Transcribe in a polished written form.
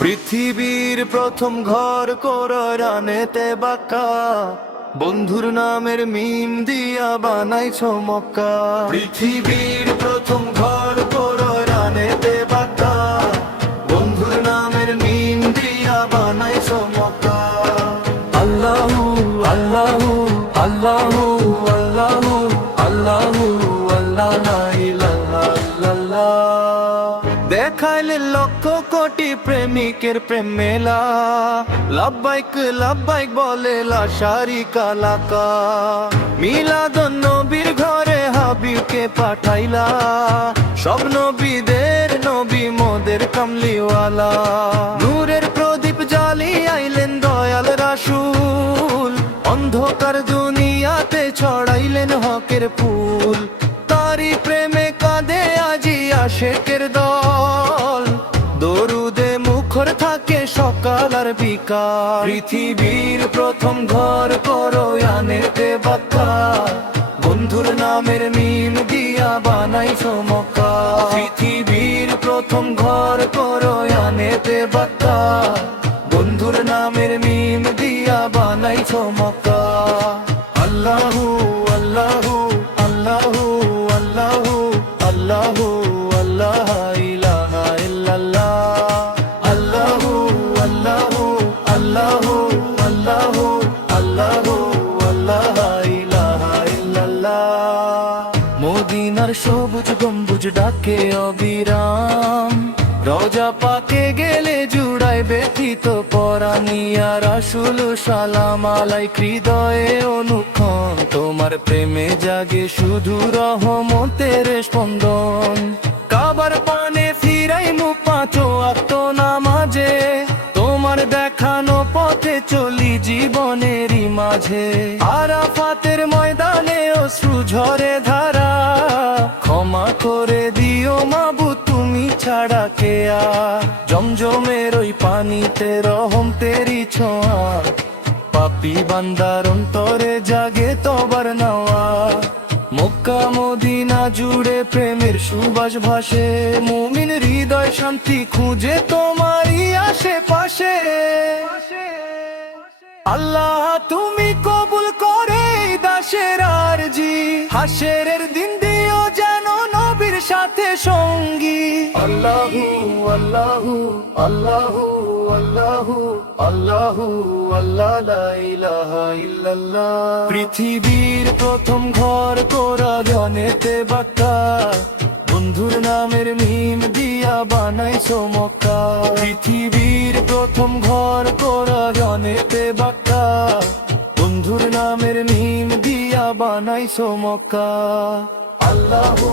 পৃথিবীর প্রথম ঘর কোরআনেতে বাঁকা, বন্ধুর নামের মিম দিয়া বানাইছো মক্কা। পৃথিবীর প্রথম ঘর কোরআনেতে বাঁকা, বন্ধুর নামের মিম দিয়া বানাইছো মক্কা। আল্লাহু আল্লাহু আল্লাহু আল্লাহু আল্লাহু আল্লাহ লা ইলাহা ইল্লাল্লাহ। দেখাইলে লক্ষ কোটি প্রেমিকের প্রেম মেলা, লাব্বাইক লাব্বাইক বলে লা শারিকা লাকা। মিলাদুন নবীর ঘরে হাবিবকে পাঠাইলা, সব নবীদের নবী মোদের কামলিওয়ালা। নূরের প্রদীপ জ্বালি আইলেন দয়াল রাসূল, অন্ধকার দুনিয়াতে ছড়াইলেন হকের ফুল। তারি প্রেমে কাঁদে আজি আশেকের দল, দরুদে মুখর থাকে সকাল আর বিকাল। পৃথিবীর প্রথম ঘর কোরআনেতে বাঁকা, বন্ধুর নামের মিম দিয়া বানাইছো মক্কা। পৃথিবীর প্রথম ঘর কোরআনেতে বাঁকা, বন্ধুর নামের মিম দিয়া বানাইছো মক্কা। আল্লাহু আল্লাহু আল্লাহু আল্লাহু আল্লাহু আল্লাহ ইলাহা ইল্লাল্লাহ। আল্লাহু আল্লাহু আল্লাহু আল্লাহু আল্লাহু আল্লাহ ইলাহা ইল্লাল্লাহ। মদিনার সবুজ গম্বুজ ডাকে অবিরাম, রওজা পাকে গেলে জুড়াই ব্যথিত পরানিয়া। রাসূল সালাম আলাইক হৃদয়ে অনুক্ষণ, তোমার প্রেমে জাগে শুধু রহমতের স্পন্দন। কাবার পানে ফিরাই মুখ পাঁচ ওয়াক্ত নামাজে, তোমার দেখানো পথে চলি জীবনেরই মাঝে। আরাফাতের ময়দানে অশ্রু ঝরে ধারা, ক্ষমা করে দিও মাবুদ তুমি ছাড়া কে আর। জমজমের ওই পানিতে রহম তেরি ছোঁয়া, পাপী বান্দার অন্তরে জাগে তবার নাওয়া। মক্কা মদিনা জুড়ে প্রেমের সুবাস ভাসে, মুমিন হৃদয় শান্তি খুঁজে তোমারই আশেপাশে। আল্লাহ তুমি কবুল করে দাসের আরজি, হাশেরের দিন দিও যেন নবীর সাথে সঙ্গী। আল্লাহু আল্লাহু আল্লাহু আল্লাহু আল্লাহু আল্লাহ লা ইলাহা ইল্লাল্লাহ। পৃথিবীর প্রথম ঘর কোরআনেতে বাঁকা, বন্ধুর নামের মিম দিয়া বানাইছো মক্কা। পৃথিবীর প্রথম ঘর কোরআনেতে বাঁকা, বন্ধুর নামের মিম দিয়া বানাইছো মক্কা। আল্লাহু